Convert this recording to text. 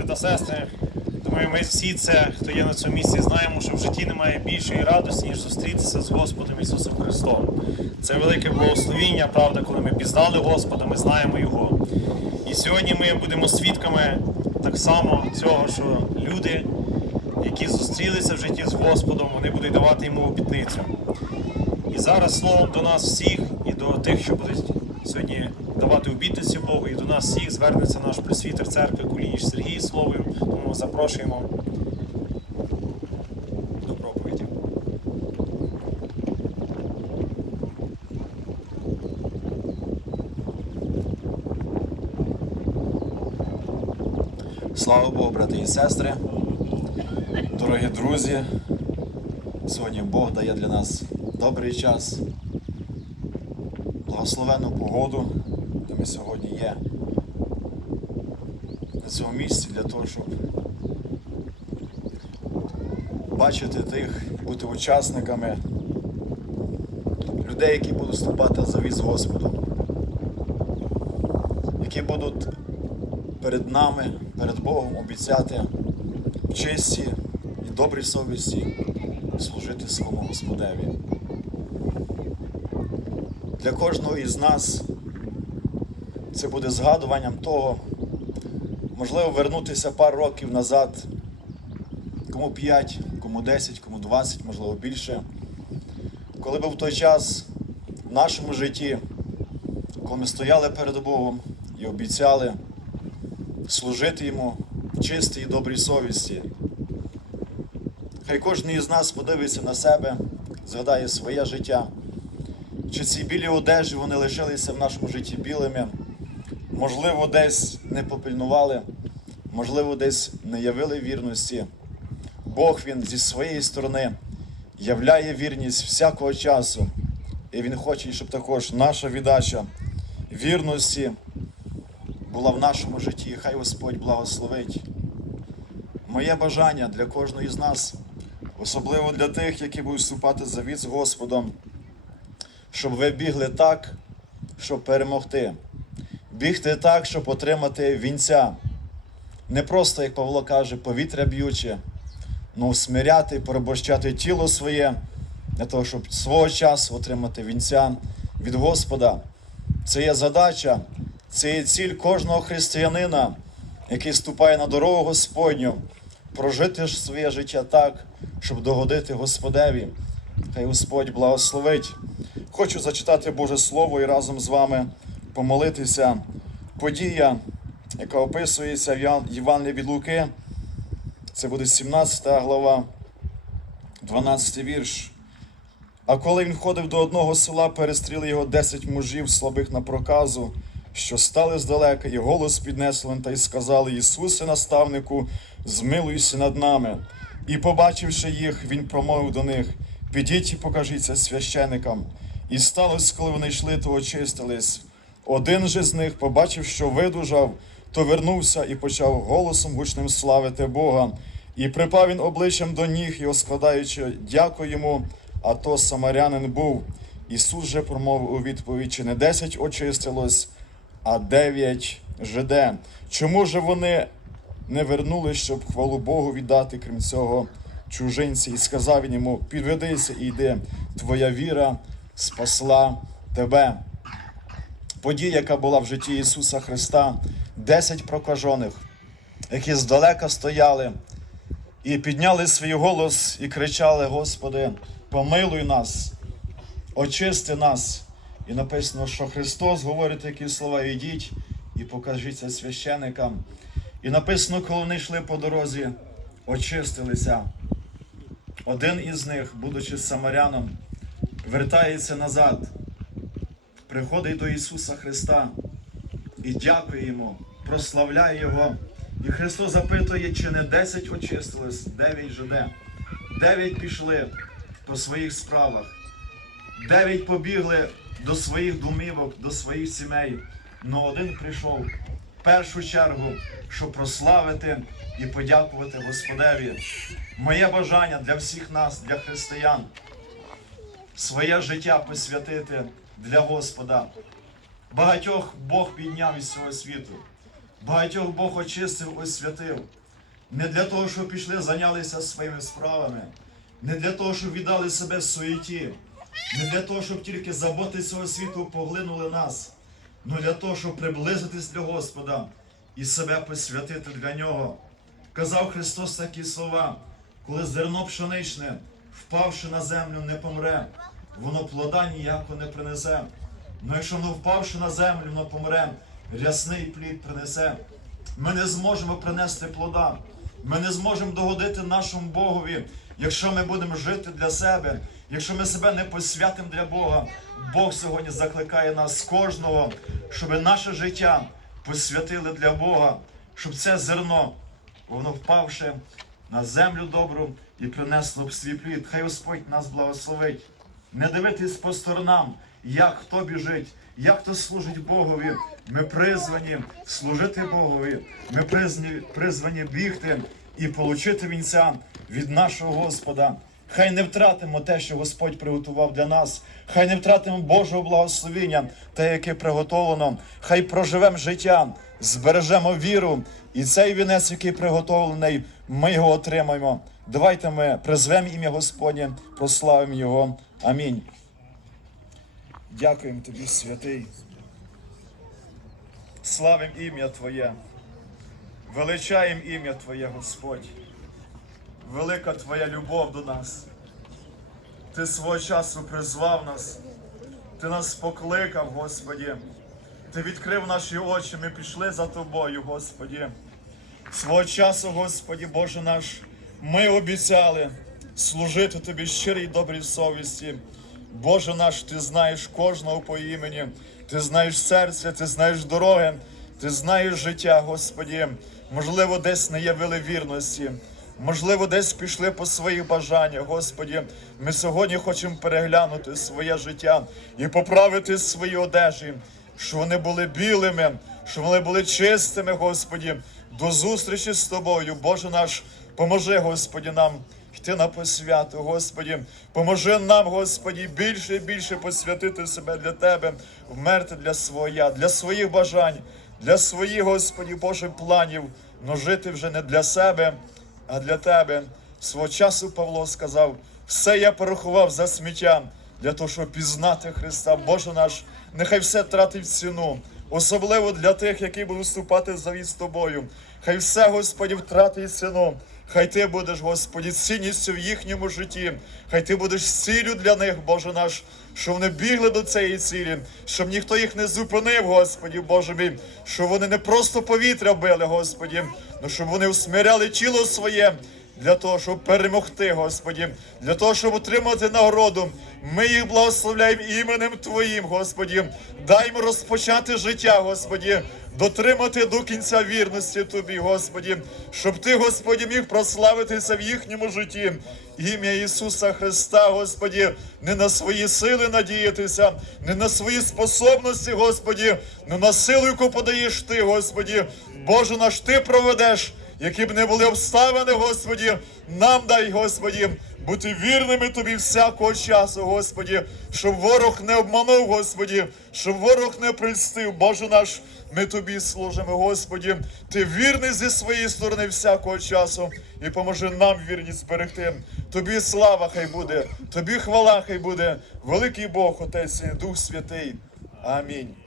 брати та сестри. Думаю, ми всі це, хто є на цьому місці, знаємо, що в житті немає більшої радості, ніж зустрітися з Господом Ісусом Христом. Це велике благословіння, правда, коли ми пізнали Господа, ми знаємо Його. І сьогодні ми будемо свідками так само цього, що люди, які зустрілися в житті з Господом, вони будуть давати йому обітницю. І зараз словом до нас всіх і до тих, що будуть сьогодні давати обітниці Богу, і до нас всіх звернеться наш пресвітер церкви Кулініч Сергій Словою. Тому запрошуємо до. Слава Богу, брати і сестри, дорогі друзі. Сьогодні Бог дає для нас добрий час, благословенну погоду, ми сьогодні є на цьому місці для того, щоб бачити тих, бути учасниками людей, які будуть вступати за віз Господом, які будуть перед нами, перед Богом обіцяти в честі і добрій совісті служити своєму Господеві. Для кожного із нас це буде згадуванням того, можливо, вернутися пару років назад, кому 5, кому 10, кому 20, можливо більше. Коли був той час в нашому житті, коли ми стояли перед Богом і обіцяли служити йому в чистій і добрій совісті. Хай кожен із нас подивиться на себе, згадає своє життя. Чи ці білі одежі вони лишилися в нашому житті білими, можливо, десь не попильнували, можливо, десь не явили вірності. Бог Він зі своєї сторони являє вірність всякого часу. І Він хоче, щоб також наша віддача вірності була в нашому житті. Хай Господь благословить. Моє бажання для кожного із нас, особливо для тих, які будуть вступати завіт з Господом, щоб ви бігли так, щоб перемогти. Бігти так, щоб отримати вінця. Не просто, як Павло каже, повітря б'юче, але усмиряти, порабощати тіло своє, для того, щоб свого часу отримати вінця від Господа. Це є задача, це є ціль кожного християнина, який ступає на дорогу Господню, прожити ж своє життя так, щоб догодити Господеві. Хай Господь благословить. Хочу зачитати Боже Слово і разом з вами помолитися. Подія, яка описується в Євангелії від Луки, це буде 17 глава, 12 вірш. А коли він ходив до одного села, перестріли його десять мужів, слабих на проказу, що стали здалека, і голос піднесли та й сказали: Ісусе, наставнику, змилуйся над нами. І, побачивши їх, він промовив до них: Підіть і покажіться священикам. І сталося, коли вони йшли, то очистились. Один же з них, побачив, що видужав, то вернувся і почав голосом гучним славити Бога. І припав він обличчям до ніг його, складаючи, дякую йому, а то самарянин був. Ісус же промовив у відповідь, чи не десять очистилось, а дев'ять жиде. Чому ж вони не вернули, щоб хвалу Богу віддати, крім цього, чужинці? І сказав він йому: підведися і йди, твоя віра спасла тебе. Подія, яка була в житті Ісуса Христа, десять прокажених, які здалека стояли і підняли свій голос і кричали: Господи, помилуй нас, очисти нас. І написано, що Христос говорить такі слова: ідіть і покажіться священикам. І написано, коли вони йшли по дорозі, очистилися. Один із них, будучи самаряном, вертається назад, приходить до Ісуса Христа і дякує йому, прославляє Його. І Христос запитує, чи не 10 очистилось, 9 жиде. 9 пішли по своїх справах, 9 побігли до своїх домівок, до своїх сімей. Но один прийшов в першу чергу, щоб прославити і подякувати Господеві. Моє бажання для всіх нас, для християн, своє життя посвятити для Господа. Багатьох Бог підняв із цього світу. Багатьох Бог очистив, освятив. Не для того, щоб пішли, зайнялися своїми справами, не для того, щоб віддали себе в суєті, не для того, щоб тільки заботи цього світу поглинули нас, але для того, щоб приблизитись до Господа і себе посвятити для Нього. Казав Христос такі слова, коли зерно пшеничне, впавши на землю, не помре, воно плода ніякого не принесе. Но якщо воно впавши на землю, воно помре, рясний плід принесе. Ми не зможемо принести плода. Ми не зможемо догодити нашому Богові, якщо ми будемо жити для себе, якщо ми себе не посвятимо для Бога. Бог сьогодні закликає нас кожного, щоб наше життя посвятили для Бога, щоб це зерно, воно впавши на землю добру і принесло б свій плід. Хай Господь нас благословить. Не дивитись по сторонам, як хто біжить, як хто служить Богові. Ми призвані служити Богові. Ми призвані, бігти і получити вінця від нашого Господа. Хай не втратимо те, що Господь приготував для нас. Хай не втратимо Божого благословення, те, яке приготовлено. Хай проживемо життя, збережемо віру. І цей вінець, який приготовлений, ми його отримаємо. Давайте ми призвемо ім'я Господнє, прославимо Його. Амінь. Дякуємо тобі, святий. Славим ім'я Твоє. Величаємо ім'я Твоє, Господь. Велика Твоя любов до нас. Ти свого часу призвав нас. Ти нас покликав, Господі. Ти відкрив наші очі, ми пішли за Тобою, Господі. Свого часу, Господі Боже наш, ми обіцяли служити Тобі щирій добрій совісті. Боже наш, Ти знаєш кожного по імені, Ти знаєш серця, Ти знаєш дороги, Ти знаєш життя, Господі. Можливо, десь не явили вірності. Можливо, десь пішли по своїх бажаннях, Господі. Ми сьогодні хочемо переглянути своє життя і поправити свої одежі, що вони були білими, що вони були чистими, Господі. До зустрічі з тобою, Боже наш, поможи, Господі, нам йти на посвяту, Господі. Поможи нам, Господі, більше і більше посвятити себе для Тебе, вмерти для своя, для своїх бажань, для своїх, Господі, Божих планів, но жити вже не для себе, а для Тебе. Свого часу Павло сказав: все я порахував за сміття для того, щоб пізнати Христа, Боже наш, нехай все тратить ціну, особливо для тих, які будуть вступати в завіт з тобою. Хай все, Господі, втратить ціну. Хай ти будеш, Господі, цінністю в їхньому житті. Хай ти будеш цілю для них, Боже наш, щоб вони бігли до цієї цілі, щоб ніхто їх не зупинив, Господі, Боже мій, щоб вони не просто повітря били, Господі, але щоб вони усмиряли тіло своє для того, щоб перемогти, Господі, для того, щоб отримати нагороду. Ми їх благословляємо іменем Твоїм, Господі. Дай їм розпочати життя, Господі, дотримати до кінця вірності Тобі, Господі, щоб Ти, Господі, міг прославитися в їхньому житті. Ім'я Ісуса Христа, Господі, не на свої сили надіятися, не на свої способності, Господі, не на силу, яку подаєш Ти, Господі. Боже наш, Ти проведеш які б не були обставини, Господі, нам дай, Господі, бути вірними Тобі всякого часу, Господі, щоб ворог не обманув, Господі, щоб ворог не прильстив, Боже наш, ми Тобі служимо, Господі. Ти вірний зі своєї сторони всякого часу і поможи нам вірність зберегти. Тобі слава хай буде, тобі хвала хай буде, великий Бог, Отець і Дух Святий. Амінь.